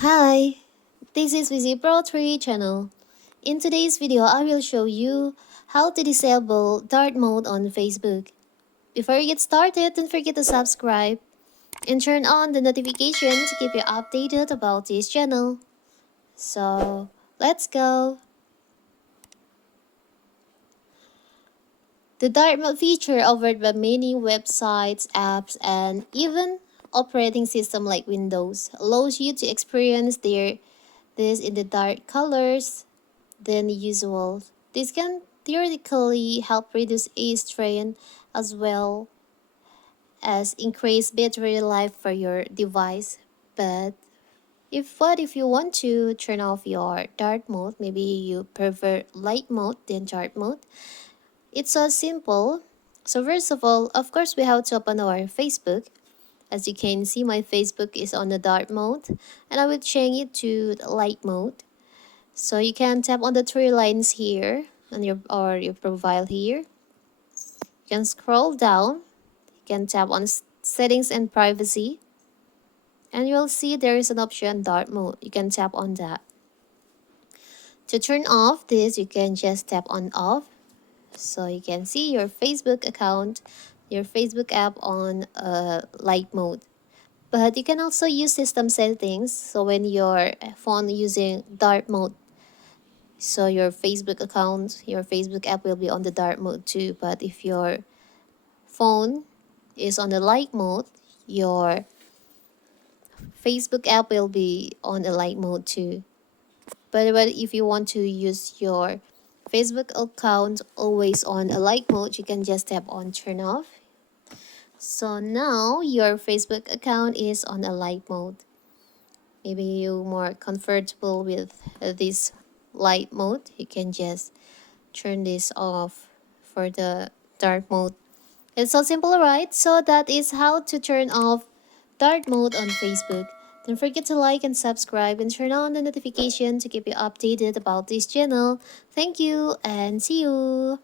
Hi, this is Pro 3 channel. In today's video, I will show you how to disable dark mode on Facebook. Before you get started, don't forget to subscribe and turn on the notification to keep you updated about this channel. So, let's go. The dark mode feature offered by many websites, apps, and even operating system like Windows allows you to experience this in the dark colors than usual. This can theoretically help reduce eye strain as well as increase battery life for your device. But if you want to turn off your dark mode, maybe you prefer light mode than dark mode. It's so simple. So first of all, of course, we have to open our Facebook. As you can see, my Facebook is on the dark mode, and I will change it to the light mode. So you can tap on the three lines here on your profile here. You can scroll down. You can tap on settings and privacy. And you'll see there is an option dark mode. You can tap on that. To turn off this, you can just tap on off. So you can see your Facebook account, your Facebook app on light mode. But you can also use system settings. So when your phone using dark mode, so your Facebook account, your Facebook app will be on the dark mode too. But if your phone is on the light mode, your Facebook app will be on the light mode too. But if you want to use your Facebook account always on a light mode, you can just tap on turn off. So now your Facebook account is on a light mode. Maybe you're more comfortable with this light mode. You can just turn this off for the dark mode. It's so simple, right? So that is how to turn off dark mode on Facebook. Don't forget to like and subscribe and turn on the notification to keep you updated about this channel. Thank you and see you.